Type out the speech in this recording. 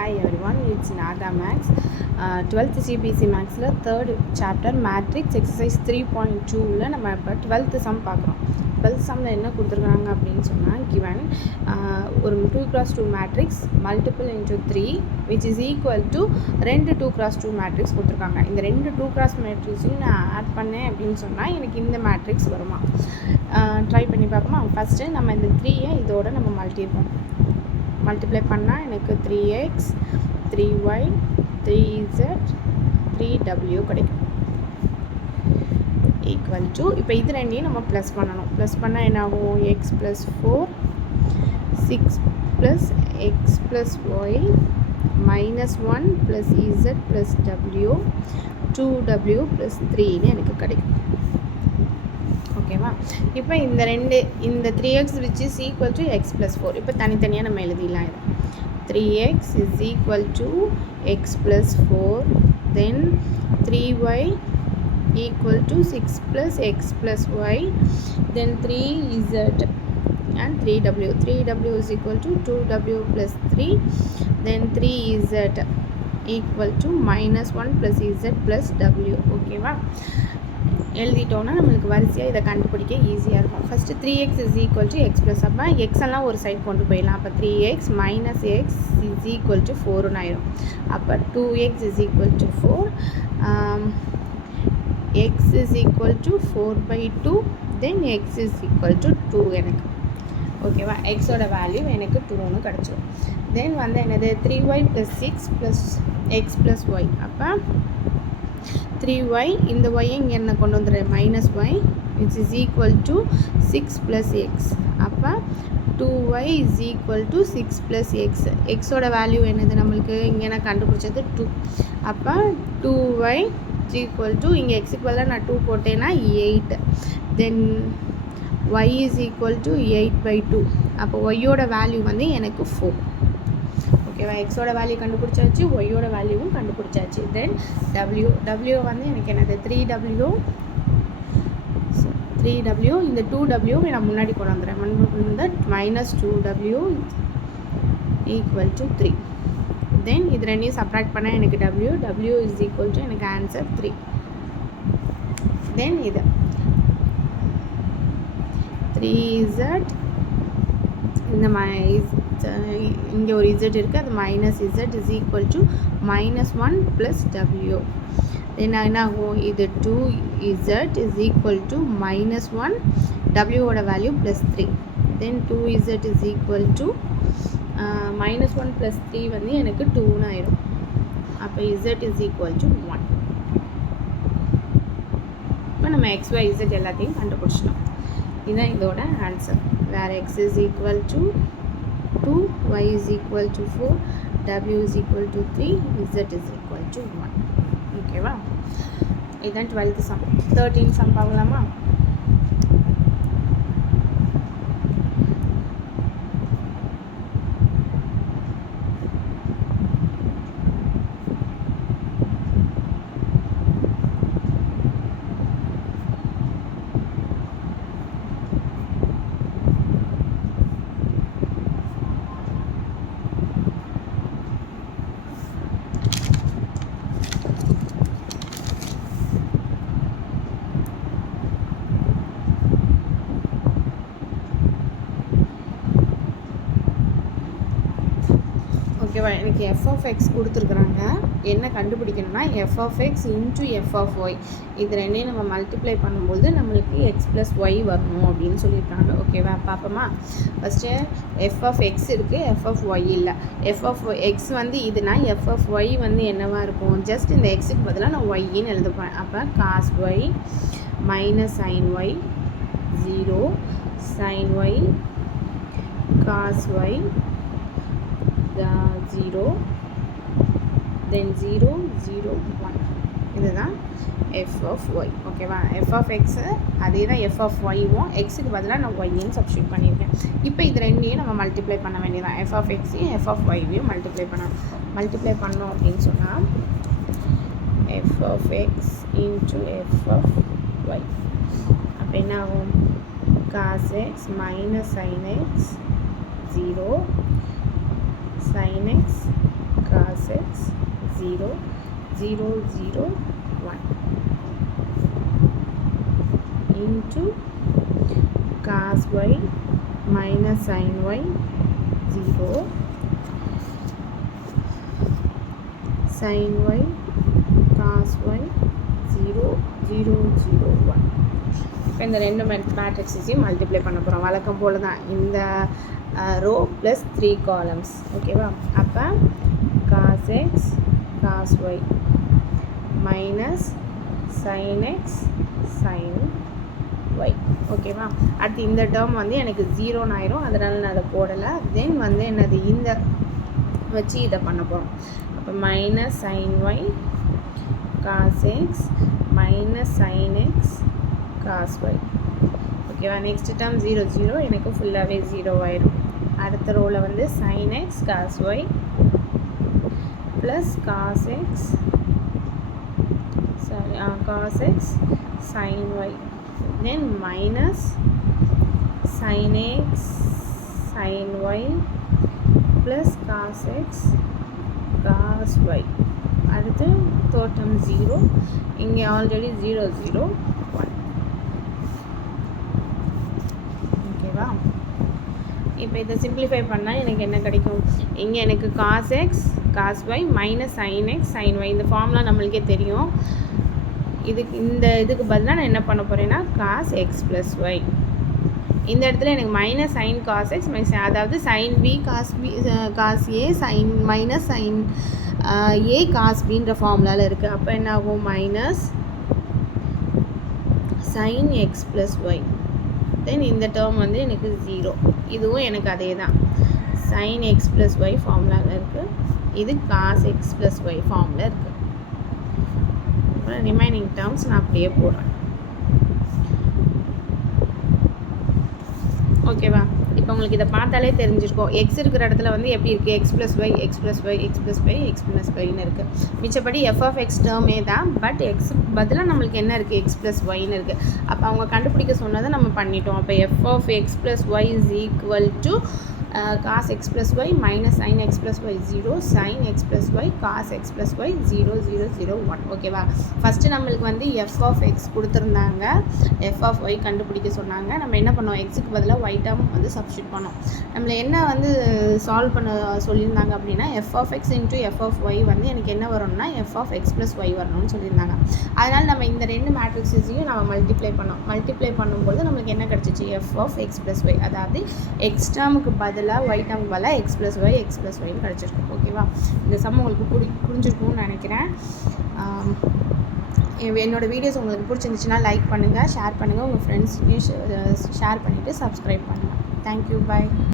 Hi everyone, it's Nada Max. 12th CBC Maxல 3rd chapter Matrix exercise 3.2ல நம்ம இப்போ 12th sum பார்க்குறோம். 12th sumல என்ன கொடுத்துருக்காங்க அப்படின்னு சொன்னால் given ஒரு 2x2 matrix multiple into 3 which is equal to 2 2x2 matrix கொடுத்துருக்காங்க. இந்த 2 2x matrixையும் நான் ஆட் பண்ணேன் அப்படின்னு சொன்னால் எனக்கு இந்த மேட்ரிக்ஸ் வருமா ட்ரை பண்ணி பார்ப்போமா. ஃபஸ்ட்டு நம்ம இந்த 3ஐ இதோட நம்ம மல்டிப்ளை பண்ணால் எனக்கு 3x 3y 3z 3w கிடைக்கும் ஈக்குவல் டு இப்போ இது ரெண்டையும் நம்ம ப்ளஸ் பண்ணணும். ப்ளஸ் பண்ணால் என்ன ஆகும்? X plus 4 6 plus x plus y minus 1 plus z plus டபிள்யூ 2w ப்ளஸ் 3ன்னு எனக்கு கிடைக்கும். ஓகேவா? இப்போ இந்த 3x which is equal to x plus 4 இப்போ தனித்தனியாக நம்ம எழுதிடலாம். இது 3x is equal to x plus 4 then 3y equal to 6 plus x plus y then 3z and 3w is equal to 2w plus 3 then 3z equal to minus 1 plus z plus w. ஓகேவா? எழுதிட்டோன்னா நம்மளுக்கு வரிசையாக இதை கண்டுபிடிக்க ஈஸியாக இருக்கும். First 3x is equal to x plus அப்போ எக்ஸெல்லாம் ஒரு side கொண்டு போயிடலாம். அப்போ 3x minus x is equal to 4ன்னு ஆயிடும். அப்போ 2x is equal to 4 x is equal to 4/2 then x is equal to 2 எனக்கு. ஓகேவா? எக்ஸோட வேல்யூ எனக்கு 2ன்னு கிடச்சிடும். தென் வந்து என்னது 3y plus 6 plus x plus y அப்போ 3y இந்த y இங்கே என்ன கொண்டு வந்துடுறேன் minus y which is equal to 6 plus x அப்போ 2y is equal to 6 plus x. எக்ஸோட வேல்யூ என்னது நம்மளுக்கு இங்கே நான் கண்டுபிடிச்சது 2. அப்போ 2y is equal to இங்கே எக்ஸுக்கு பதிலாக நான் 2 போட்டேன்னா 8 தென் y is equal to 8/2 அப்போ ஒய்யோட வேல்யூ வந்து எனக்கு 4. ஓகேவா? எக்ஸோட வேல்யூ கண்டுபிடிச்சாச்சு, ஒய்யோட வேல்யூவும் கண்டுபிடிச்சாச்சு. தென் டபிள்யூ வந்து எனக்கு என்னது 3w இந்த 2w நான் முன்னாடி கொண்டு வந்துடுறேன். That minus 2w equal to 3. Then இது ரெண்டையும் சப்ராக்ட் பண்ணால் எனக்கு w இஸ் ஈக்குவல் டு எனக்கு ஆன்சர் 3. தென் இது 3z இந்த இங்கே ஒரு z இருக்குது, அது minus z is equal to minus 1 plus w. Then என்ன ஆகும்? இது 2z is equal to minus 1 wவோட value plus 3 then 2z is equal to minus 1 plus 3 வந்து எனக்கு 2ன்னு ஆயிடும். அப்போ z இஸ் ஈக்குவல் டு 1. இப்போ நம்ம xy z எல்லாத்தையும் கண்டுபிடிச்சிட்டோம். இதுதான் இதோட ஆன்சர். வேறு x is equal to 2 y is equal to 4 w is equal to 3 z is equal to 1. ஓகேவா? இதுதான் 12th sum. 13th sum பார்க்கலாமா? ஓகேவா? எனக்கு f of x கொடுத்துருக்குறாங்க. என்ன கண்டுபிடிக்கணும்னா f of x into f of y இது ரெண்டையும் நம்ம மல்டிப்ளை பண்ணும்போது நம்மளுக்கு x ப்ளஸ் y வரணும் அப்படின்னு சொல்லியிருக்காங்க. ஓகேவா? பார்ப்போமா? ஃபஸ்ட்டு f of x இருக்குது, f of y இல்லை. f of x வந்து இதுனா f of y வந்து என்னவாக இருக்கும்? ஜஸ்ட் இந்த எக்ஸுக்கு பதிலாக நான் ஒய்ன்னு எழுதுப்பேன். அப்போ cos y minus sine y 0 sine y cos y 0 then 0 0 1 இதுதான் f of y. ஓகேவா? f of x அதே தான் f of yவும் எக்ஸுக்கு பதிலாக நான் ஒய்ன்னு சப்ஸ்டியூட் பண்ணியிருக்கேன். இப்போ இது ரெண்டையும் நம்ம மல்டிப்ளை பண்ண வேண்டியதான். f of xையும் f of yவையும் மல்டிப்ளை பண்ணோம் அப்படின்னு சொன்னால் f of x into f of y அப்போ என்ன ஆகும்? cos x minus sin x 0 sin x cos x 0 0 0 1 into cos y minus sin y 0 sin y cos y 0 0 0 1. இப்போ இந்த ரெண்டு மேட்ரிக்ஸையும் மல்டிப்ளை பண்ண போகிறோம். வழக்கம் போல் தான் இந்த ரோ ப்ளஸ் 3 காலம்ஸ். ஓகேவா? அப்போ cos x cos y minus sin x sin y. ஓகேவா? அடுத்து இந்த டேர்ம் வந்து எனக்கு 0 ஆயிரும், அதனால் நான் அதை போடலை. தென் வந்து என்னது இந்த வச்சு இதை பண்ண போகிறோம். அப்போ minus sin y cos x minus sin x cos y. ஓகேவா? நெக்ஸ்ட் டேர்ம் 0 0 எனக்கு ஃபுல்லாகவே 0 ஆயிடும். அடுத்த ரோவில் வந்து sin x cos y plus cos x sin y, then minus sin x sin y plus cos x cos y. அடுத்து தோட்டம் 0, இங்கே already 0 0 1. ஓகேவா? இப்போ இதை சிம்பிளிஃபை பண்ணால் எனக்கு என்ன கிடைக்கும்? இங்கே எனக்கு cos x cos y minus sin x sin y. இந்த ஃபார்ம்லாம் நம்மளுக்கே தெரியும். இதுக்கு பதிலாக நான் என்ன பண்ண போகிறேன்னா cos x ப்ளஸ் y. இந்த இடத்துல எனக்கு minus sin cos x minus, அதாவது sin b cos a sin minus sin a cos bன்ற ஃபார்முலாவில் இருக்குது. அப்போ என்ன ஆகும்? Minus sin x plus y. தென் இந்த டேர்ம் வந்து எனக்கு 0. இதுவும் எனக்கு அதே தான், sin x ப்ளஸ் y ஃபார்முலாவில் இருக்குது. இது cos x ப்ளஸ் y ஃபார்மில் இருக்குது. ரிமைனிங் டேர்ம்ஸ் நான் அப்படியே போடுறேன். ஓகேவா? இப்போ உங்களுக்கு இதை பார்த்தாலே தெரிஞ்சிருக்கும். எக்ஸ் இருக்கிற இடத்துல வந்து எப்படி இருக்குது? X plus y x plus y x plus y x plus ஒய்னு இருக்குது. மிச்சப்படி எஃப் ஆஃப் எக்ஸ் டேர்மே தான், பட் எக்ஸ் பதிலாக நம்மளுக்கு என்ன இருக்குது? எக்ஸ் ப்ளஸ் ஒய்னு இருக்குது. அப்போ அவங்க கண்டுபிடிக்க சொன்னதை நம்ம பண்ணிட்டோம். அப்போ f of x plus y is equal to cos x plus y minus sin x plus y 0 sin x plus y cos x plus y 0 0 0 1. ஓகேவா? ஃபஸ்ட்டு நம்மளுக்கு வந்து f of x கொடுத்துருந்தாங்க, f of y கண்டுபிடிக்க சொன்னாங்க. நம்ம என்ன பண்ணோம்? எக்ஸுக்கு பதிலாக y டேர்ம் வந்து சப்ஸ்டியூட் பண்ணோம். நம்மளை என்ன வந்து சால்வ் பண்ண சொல்லியிருந்தாங்க அப்படின்னா f of x into f of y வந்து எனக்கு என்ன வரணும்னா f of x plus y வரணும்னு சொல்லியிருந்தாங்க. அதனால் நம்ம இந்த ரெண்டு மேட்ரிக்ஸையும் நம்ம மல்டிப்ளை பண்ணோம். மல்டிப்ளை பண்ணும்போது நம்மளுக்கு என்ன கிடச்சிச்சு? f of x plus y, அதாவது எக்ஸ் டேர்முக்கு பதிலாக ஒய் டேர்முக்கு பதிலாக எக்ஸ் ப்ளஸ் ஒய்னு கிடச்சிருக்கும். ஓகேவா? இந்த சம் உங்களுக்கு புரிஞ்சிருக்கும்னு நினைக்கிறேன். என்னோடய வீடியோஸ் உங்களுக்கு பிடிச்சிருந்துச்சுன்னா லைக் பண்ணுங்கள், ஷேர் பண்ணுங்கள், உங்கள் ஃப்ரெண்ட்ஸ்க்கு ஷேர் பண்ணிவிட்டு சப்ஸ்கிரைப் பண்ணுங்கள். தேங்க்யூ, பாய்.